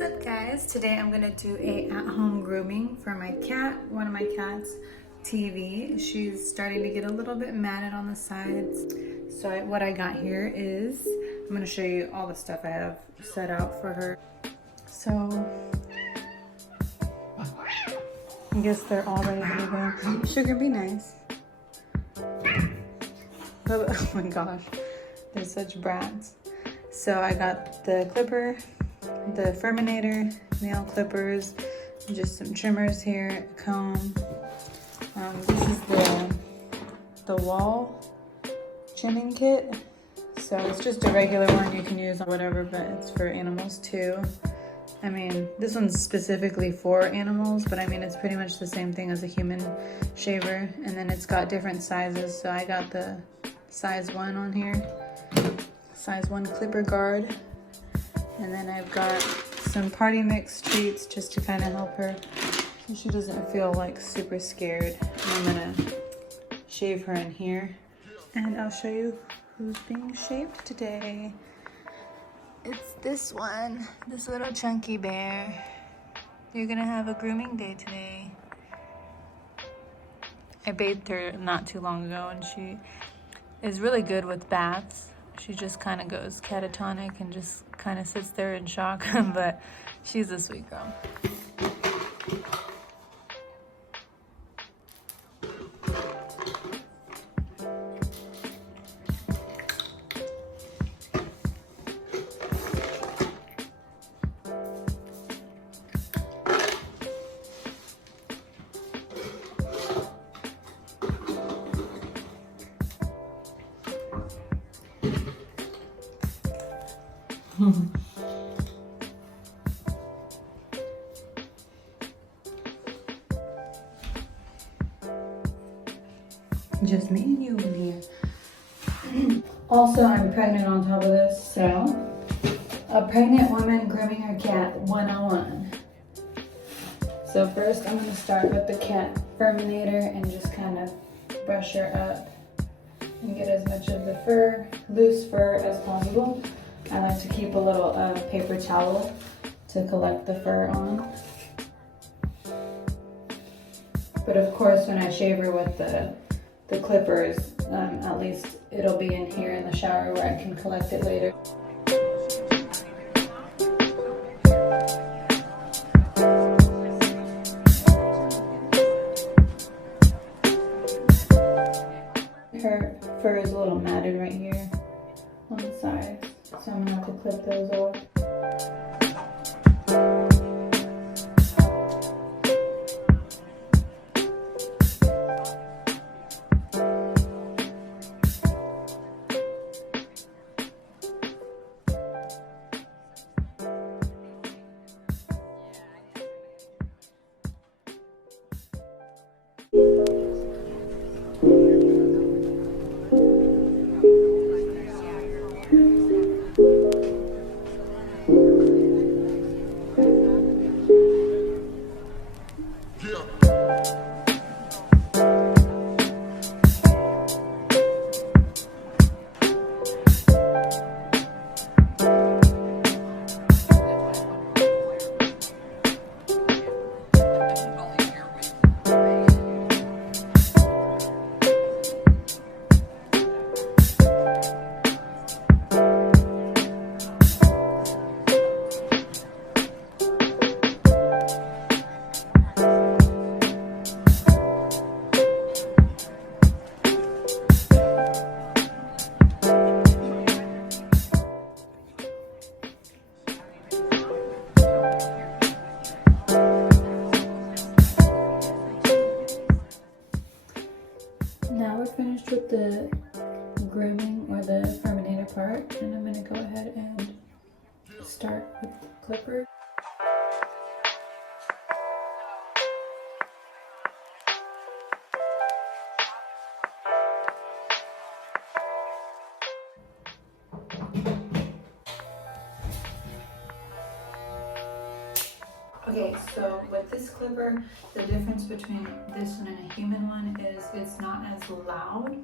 What's up, guys? Today I'm gonna do a at-home grooming for my cat, one of my cats, TEEVIE. She's starting to get a little bit matted on the sides. So what I got here is, I'm gonna show you all the stuff I have set out for her. So, I guess they're all ready to go. Sugar, be nice. Oh my gosh, they're such brats. So I got the clipper, the Furminator, nail clippers, just some trimmers here, a comb. This is the wall trimming kit. So it's just a regular one you can use on whatever, but it's for animals too. I mean, this one's specifically for animals, but I mean, it's pretty much the same thing as a human shaver. And then it's got different sizes. So I got the size 1 on here, size 1 clipper guard. And then I've got some party mix treats just to kind of help her so she doesn't feel like super scared. And I'm gonna shave her in here. And I'll show you who's being shaved today. It's this one, this little chunky bear. You're gonna have a grooming day today. I bathed her not too long ago and she is really good with baths. She just kind of goes catatonic and just kind of sits there in shock, but she's a sweet girl. Just me and you in here. Also, I'm pregnant on top of this, so a pregnant woman grooming her cat 101. So first I'm going to start with the cat Furminator and just kind of brush her up and get as much of the fur, loose fur as possible. I like to keep a little paper towel to collect the fur on. But of course, when I shave her with the clippers, at least it'll be in here in the shower where I can collect it later. Her fur is a little matted right here on the sides, so I'm gonna have to clip those off. Now we're finished with the grooming or the Furminator part, and I'm going to go ahead and start with the clipper. Okay, so with this clipper, the difference between this one and a human one is it's not as loud,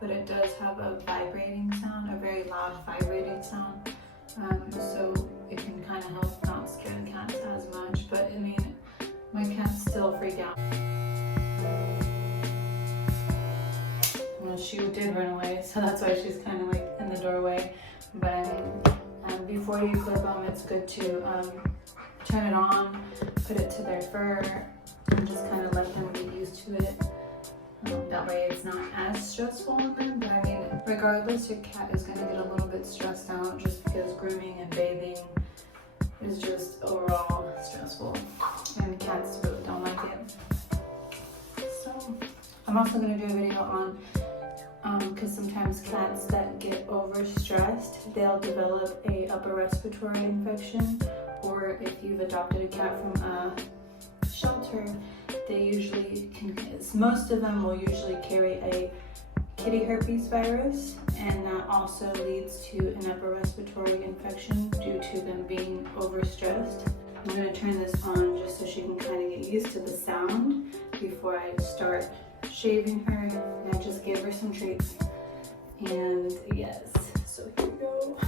but it does have a vibrating sound, a very loud vibrating sound. So it can kind of help not scare the cat cats still freak out. Well, she did run away, so that's why she's kind of like in the doorway. But I mean, before you clip them, it's good to turn it on, put it to their fur, and just kind of let them get used to it. That way it's not as stressful on them. But I mean, regardless, your cat is going to get a little bit stressed out just because grooming and bathing is just overall stressful. And cats really don't like it. So I'm also going to do a video on, because sometimes cats that get overstressed, they'll develop a upper respiratory infection. Or if you've adopted a cat from a shelter, they usually can, most of them will usually carry a kitty herpes virus, and that also leads to an upper respiratory infection due to them being overstressed. I'm going to turn this on just so she can kind of get used to the sound before I start shaving her. And I just gave her some treats. And yes, so here we go.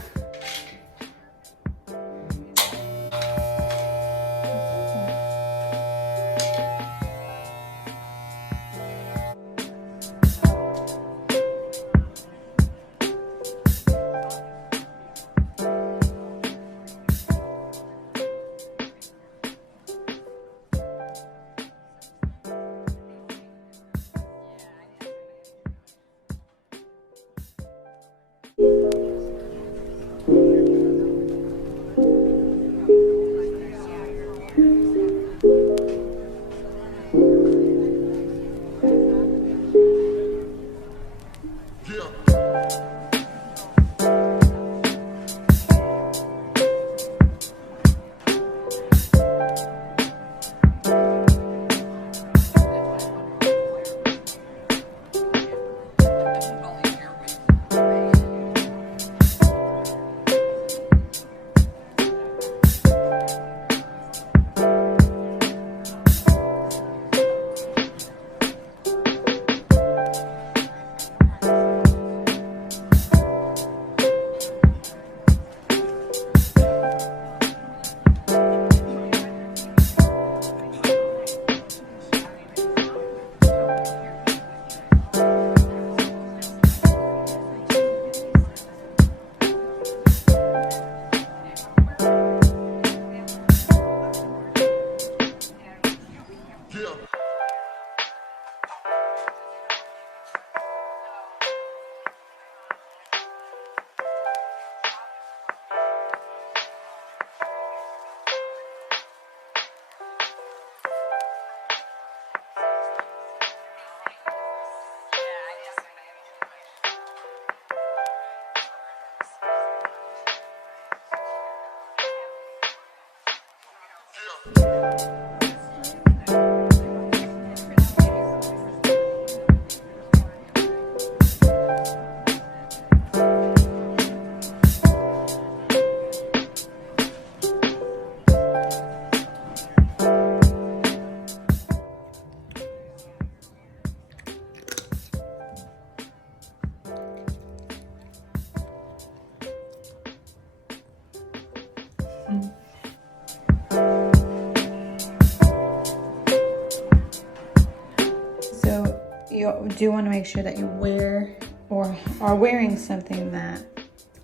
So you do want to make sure that you wear or are wearing something that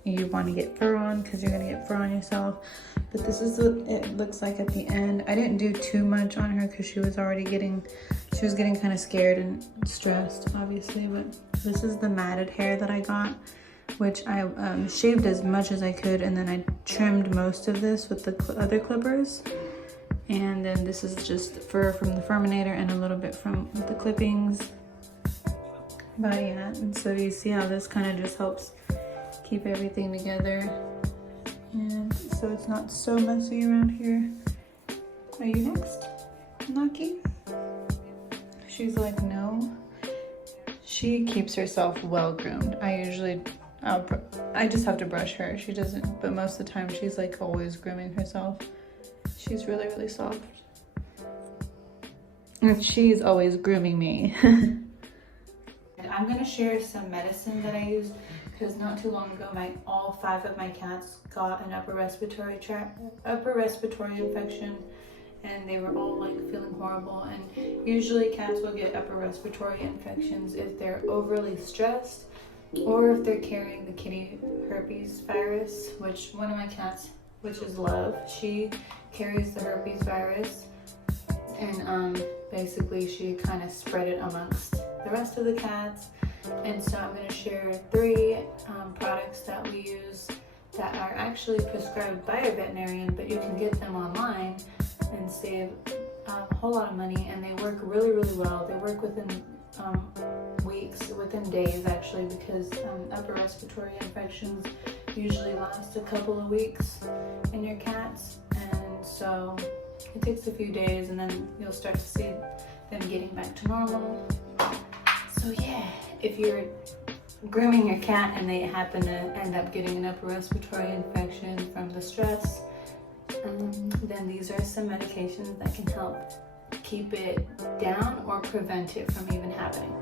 you want to get fur on, because you're going to get fur on yourself. But this is what it looks like at the end. I didn't do too much on her because she was getting kind of scared and stressed, obviously. But this is the matted hair that I got, which I shaved as much as I could, and then I trimmed most of this with the other clippers. And then this is just fur from the Furminator and a little bit from the clippings. But yeah, and so you see how this kind of just helps keep everything together. And so it's not so messy around here. Are you next, Naki? She's like, no. She keeps herself well groomed. I just have to brush her. She doesn't, but most of the time she's like always grooming herself. She's really, really soft. And she's always grooming me. And I'm gonna share some medicine that I used, because not too long ago, all 5 of my cats got an upper respiratory infection, and they were all like feeling horrible. And usually cats will get upper respiratory infections if they're overly stressed or if they're carrying the kitty herpes virus, which one of my cats, which is Love, she carries the herpes virus, and basically she kind of spread it amongst the rest of the cats. And so I'm going to share 3 products that we use that are actually prescribed by a veterinarian, but you can get them online and save a whole lot of money, and they work really, really well. They work within weeks, within days actually, because upper respiratory infections usually last a couple of weeks in your cats, and so it takes a few days and then you'll start to see them getting back to normal. So yeah, if you're grooming your cat and they happen to end up getting an upper respiratory infection from the stress, then these are some medications that can help keep it down or prevent it from even happening.